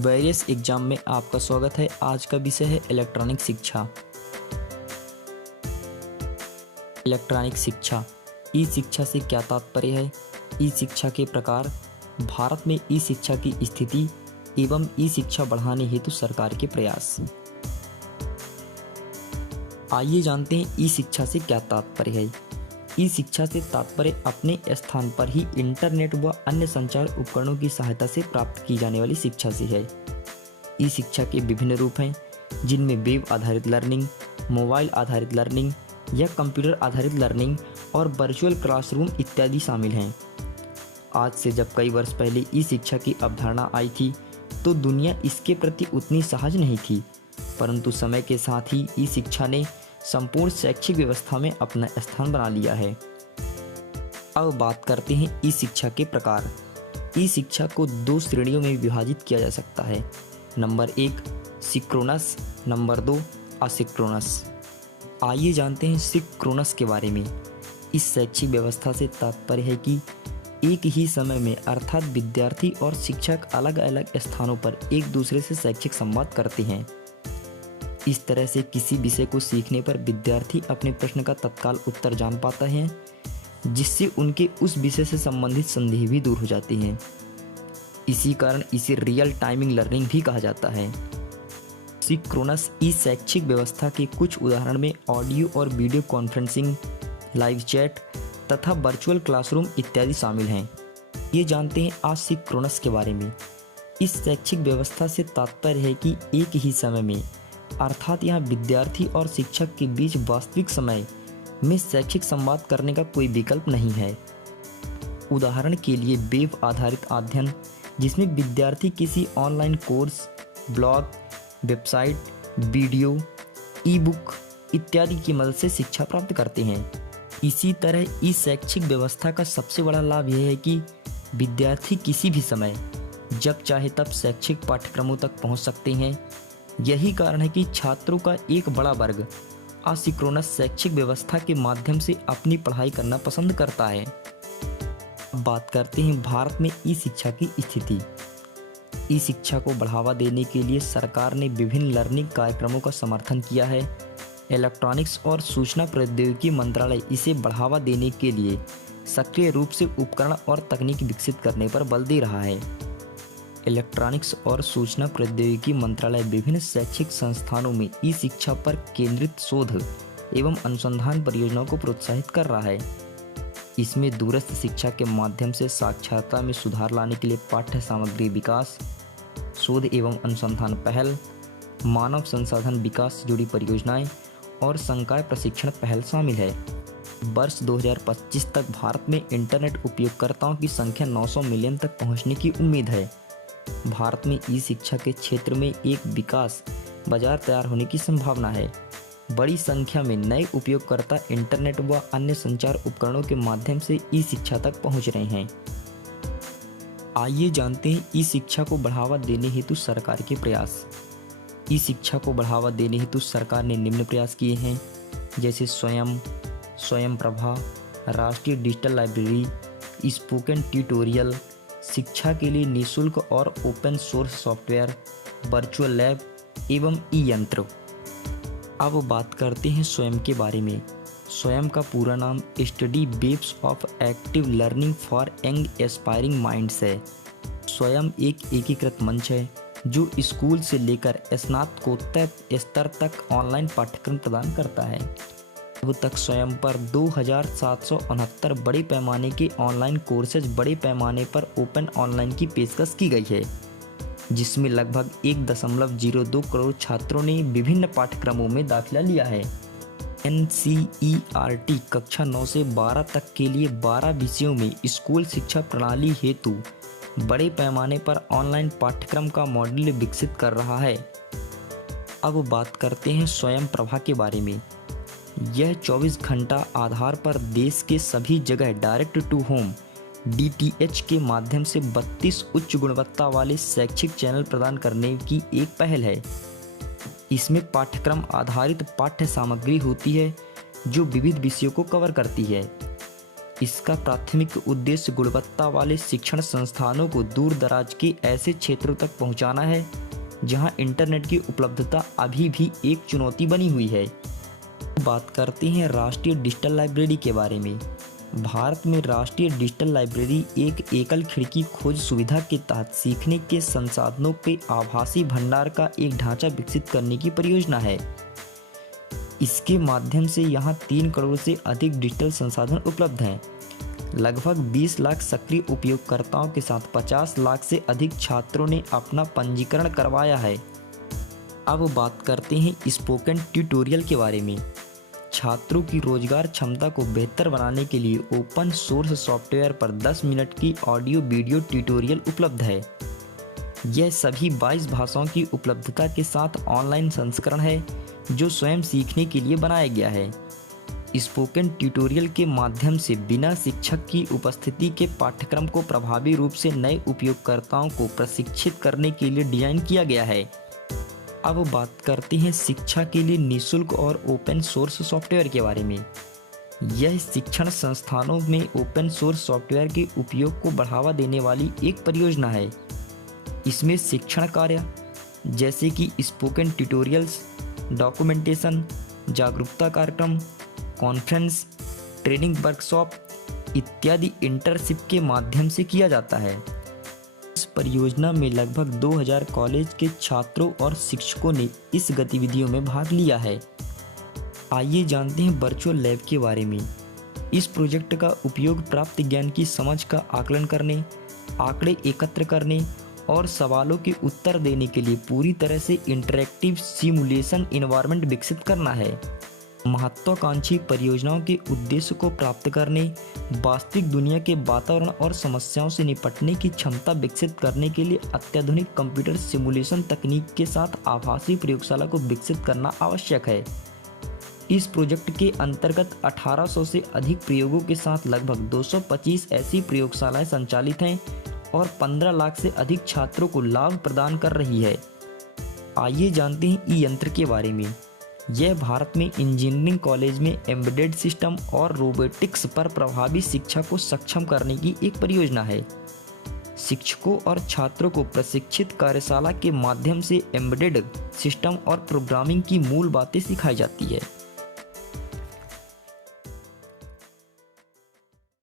Various exam में आपका स्वागत है। आज का विषय है इलेक्ट्रॉनिक शिक्षा। इलेक्ट्रॉनिक शिक्षा, ई शिक्षा से क्या तात्पर्य है, ई शिक्षा के प्रकार, भारत में ई शिक्षा की स्थिति एवं ई शिक्षा बढ़ाने हेतु सरकार के प्रयास। आइए जानते हैं ई शिक्षा से क्या तात्पर्य है। ई शिक्षा से तात्पर्य अपने स्थान पर ही इंटरनेट व अन्य संचार उपकरणों की सहायता से प्राप्त की जाने वाली शिक्षा से है। ई शिक्षा के विभिन्न रूप हैं, जिनमें वेब आधारित लर्निंग, मोबाइल आधारित लर्निंग या कंप्यूटर आधारित लर्निंग और वर्चुअल क्लासरूम इत्यादि शामिल हैं। आज से जब कई वर्ष पहले ई शिक्षा की अवधारणा आई थी तो दुनिया इसके प्रति उतनी सहज नहीं थी, परंतु समय के साथ ही ई शिक्षा ने संपूर्ण शैक्षिक व्यवस्था में अपना स्थान बना लिया है। अब बात करते हैं ई शिक्षा के प्रकार। ई शिक्षा को दो श्रेणियों में विभाजित किया जा सकता है। Number 1 synchronous, number 2 asynchronous. आइए जानते हैं सिंक्रोनस के बारे में। इस शैक्षिक व्यवस्था से तात्पर्य है कि एक ही समय में अर्थात विद्यार्थी और शिक्षक अलग अलग स्थानों पर एक दूसरे से शैक्षिक संवाद करते हैं। इस तरह से किसी विषय को सीखने पर विद्यार्थी अपने प्रश्न का तत्काल उत्तर जान पाता है, जिससे उनके उस विषय से संबंधित संदेह भी दूर हो जाते हैं। इसी कारण इसे रियल टाइमिंग लर्निंग भी कहा जाता है। सिंक्रोनस ई शैक्षिक व्यवस्था के कुछ उदाहरण में ऑडियो और वीडियो कॉन्फ्रेंसिंग, लाइव चैट तथा वर्चुअल क्लासरूम इत्यादि शामिल हैं। ये जानते हैं असिंक्रोनस के बारे में। इस शैक्षिक व्यवस्था से तात्पर्य है कि एक ही समय में अर्थात यहाँ विद्यार्थी और शिक्षक के बीच वास्तविक समय में शैक्षिक संवाद करने का कोई विकल्प नहीं है। उदाहरण के लिए वेब आधारित अध्ययन, जिसमें विद्यार्थी किसी online course, blog, website, video, ई बुक इत्यादि की मदद से शिक्षा प्राप्त करते हैं। इसी तरह इस शैक्षिक व्यवस्था का सबसे बड़ा लाभ यह है कि विद्यार्थी किसी भी समय जब चाहे तब शैक्षिक पाठ्यक्रमों तक पहुंच सकते हैं। यही कारण है कि छात्रों का एक बड़ा वर्ग असिंक्रोनस शैक्षिक व्यवस्था के माध्यम से अपनी पढ़ाई करना पसंद करता है। अब बात करते हैं भारत में ई शिक्षा की स्थिति। ई शिक्षा को बढ़ावा देने के लिए सरकार ने विभिन्न लर्निंग कार्यक्रमों का समर्थन किया है। इलेक्ट्रॉनिक्स और सूचना प्रौद्योगिकी मंत्रालय इसे बढ़ावा देने के लिए सक्रिय रूप से उपकरण और तकनीक विकसित करने पर बल दे रहा है। इलेक्ट्रॉनिक्स और सूचना प्रौद्योगिकी मंत्रालय विभिन्न शैक्षिक संस्थानों में ई शिक्षा पर केंद्रित शोध एवं अनुसंधान परियोजनाओं को प्रोत्साहित कर रहा है। इसमें दूरस्थ शिक्षा के माध्यम से साक्षरता में सुधार लाने के लिए पाठ्य सामग्री विकास, शोध एवं अनुसंधान पहल, मानव संसाधन विकास से जुड़ी परियोजनाएं और संकाय प्रशिक्षण पहल शामिल है। वर्ष 2025 तक भारत में इंटरनेट उपयोगकर्ताओं की संख्या 900 मिलियन तक पहुंचने की उम्मीद है। भारत में ई शिक्षा के क्षेत्र में एक विकास बाजार तैयार होने की संभावना है। बड़ी संख्या में नए उपयोगकर्ता इंटरनेट व अन्य संचार उपकरणों के माध्यम से ई शिक्षा तक पहुंच रहे हैं। आइए जानते हैं ई शिक्षा को बढ़ावा देने हेतु सरकार के प्रयास। ई शिक्षा को बढ़ावा देने हेतु सरकार ने निम्न प्रयास किए हैं, जैसे स्वयं प्रभा, राष्ट्रीय डिजिटल लाइब्रेरी, स्पोकन ट्यूटोरियल, शिक्षा के लिए निःशुल्क और open source software, virtual lab एवं ई यंत्र। अब बात करते हैं स्वयं के बारे में। स्वयं का पूरा नाम study webs of active learning for young aspiring minds है। स्वयं एक एकीकृत मंच है जो स्कूल से लेकर स्नातकोत्तर स्तर तक ऑनलाइन पाठ्यक्रम प्रदान करता है। अब तक स्वयं पर 2769 बड़े पैमाने के ऑनलाइन कोर्सेज बड़े पैमाने पर ओपन ऑनलाइन की पेशकश की गई है, जिसमें लगभग 1.02 करोड़ छात्रों ने विभिन्न पाठ्यक्रमों में दाखिला लिया है। NCERT कक्षा 9 से 12 तक के लिए 12 विषयों में स्कूल शिक्षा प्रणाली हेतु बड़े पैमाने पर ऑनलाइन पाठ्यक्रम का मॉड्यूल विकसित कर रहा है। अब बात करते हैं स्वयं प्रभा के बारे में। यह 24 घंटा आधार पर देश के सभी जगह डायरेक्ट टू होम DTH के माध्यम से 32 उच्च गुणवत्ता वाले शैक्षिक चैनल प्रदान करने की एक पहल है। इसमें पाठ्यक्रम आधारित पाठ्य सामग्री होती है जो विविध विषयों को कवर करती है। इसका प्राथमिक उद्देश्य गुणवत्ता वाले शिक्षण संस्थानों को दूर दराज के ऐसे क्षेत्रों तक पहुंचाना है जहां इंटरनेट की उपलब्धता अभी भी एक चुनौती बनी हुई है। बात करते हैं राष्ट्रीय डिजिटल लाइब्रेरी के बारे में। भारत में राष्ट्रीय डिजिटल लाइब्रेरी एक एकल खिड़की खोज सुविधा के तहत सीखने के संसाधनों के आभासी भंडार का एक ढांचा विकसित करने की परियोजना है। इसके माध्यम से यहाँ 3 करोड़ से अधिक डिजिटल संसाधन उपलब्ध हैं। लगभग 20 लाख सक्रिय उपयोगकर्ताओं के साथ 50 लाख से अधिक छात्रों ने अपना पंजीकरण करवाया है। अब बात करते हैं स्पोकन ट्यूटोरियल के बारे में। छात्रों की रोजगार क्षमता को बेहतर बनाने के लिए ओपन सोर्स सॉफ्टवेयर पर 10 मिनट की ऑडियो वीडियो ट्यूटोरियल उपलब्ध है। यह सभी 22 भाषाओं की उपलब्धता के साथ ऑनलाइन संस्करण है जो स्वयं सीखने के लिए बनाया गया है। स्पोकन ट्यूटोरियल के माध्यम से बिना शिक्षक की उपस्थिति के पाठ्यक्रम को प्रभावी रूप से नए उपयोगकर्ताओं को प्रशिक्षित करने के लिए डिजाइन किया गया है। अब बात करते हैं शिक्षा के लिए निःशुल्क और ओपन सोर्स सॉफ्टवेयर के बारे में। यह शिक्षण संस्थानों में ओपन सोर्स सॉफ्टवेयर के उपयोग को बढ़ावा देने वाली एक परियोजना है। इसमें शिक्षण कार्य जैसे कि स्पोकन ट्यूटोरियल्स, डॉक्यूमेंटेशन, जागरूकता कार्यक्रम, कॉन्फ्रेंस, ट्रेनिंग वर्कशॉप इत्यादि इंटर्नशिप के माध्यम से किया जाता है। इस परियोजना में लगभग 2000 कॉलेज के छात्रों और शिक्षकों ने इस गतिविधियों में भाग लिया है। आइए जानते हैं वर्चुअल लैब के बारे में। इस प्रोजेक्ट का उपयोग प्राप्त ज्ञान की समझ का आकलन करने, आंकड़े एकत्र करने और सवालों के उत्तर देने के लिए पूरी तरह से इंटरैक्टिव सिमुलेशन एनवायरनमेंट विकसित करना है। महत्वाकांक्षी परियोजनाओं के उद्देश्य को प्राप्त करने, वास्तविक दुनिया के वातावरण और समस्याओं से निपटने की क्षमता विकसित करने के लिए अत्याधुनिक कंप्यूटर सिमुलेशन तकनीक के साथ आभासी प्रयोगशाला को विकसित करना आवश्यक है। इस प्रोजेक्ट के अंतर्गत 1800 से अधिक प्रयोगों के साथ लगभग 225 ऐसी प्रयोगशालाएं संचालित हैं और 15 लाख से अधिक छात्रों को लाभ प्रदान कर रही है। आइए जानते हैं ई-यंत्र के बारे में। यह भारत में इंजीनियरिंग कॉलेज में एम्बेडेड सिस्टम और रोबोटिक्स पर प्रभावी शिक्षा को सक्षम करने की एक परियोजना है। शिक्षकों और छात्रों को प्रशिक्षित कार्यशाला के माध्यम से एम्बेडेड सिस्टम और प्रोग्रामिंग की मूल बातें सिखाई जाती है।